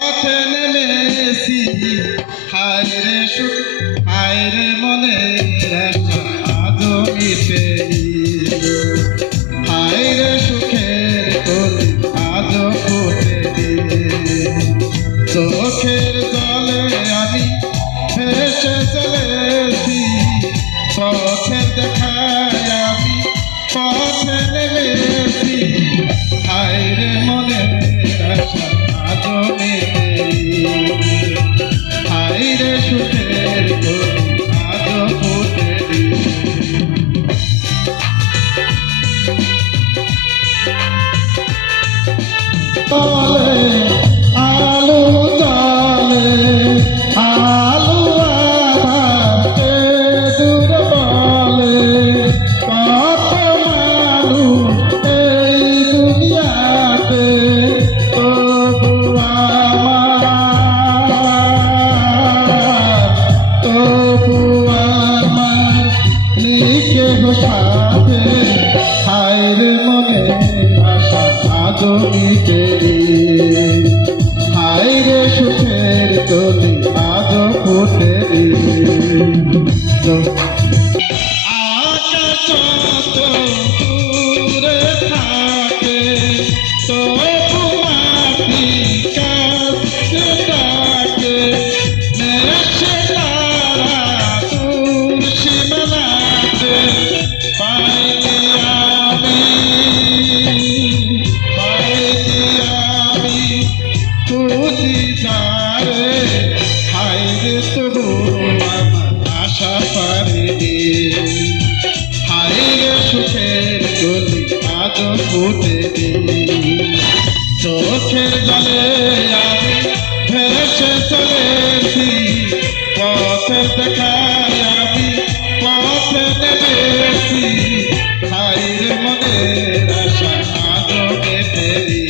পথে নেমেছি হায় রে সুখ হায় রে মনের আশা আজও মিটেনি হায় রে সুখের কলি আজও ফোটেনি চোখের জলে আমি ভেসে চলেছি পথের দেখায় আমি পথে নেমেছি হায় রে মনের আশা আজও মেটেনি হায় রে সুখের কলি আজও ফোটেনি আলো জলে আলো আধারে দূর বলে কত মানুষ এই দুনিয়াতে তবু আমার লিখে সাথে হায় রে মনে আশা আজও মিটেনি হায় রে সুখের কলি আজও ফোটেনি আকাশ যত দূরে থাকে তবু মাটি কাছে ডাকে নেশে তারা দূর সীমানাতে পাইনি আমি খুঁজি যারে হায় রে তবু আমার আশা পারিনি হায় রে সুখের কলি আজও ফোটেনি চোখের জলে আমি ভেসে চলেছি পথের দেখায় আমি পথে নেমেছি হায় রে মনের আশা আজও মেটেনি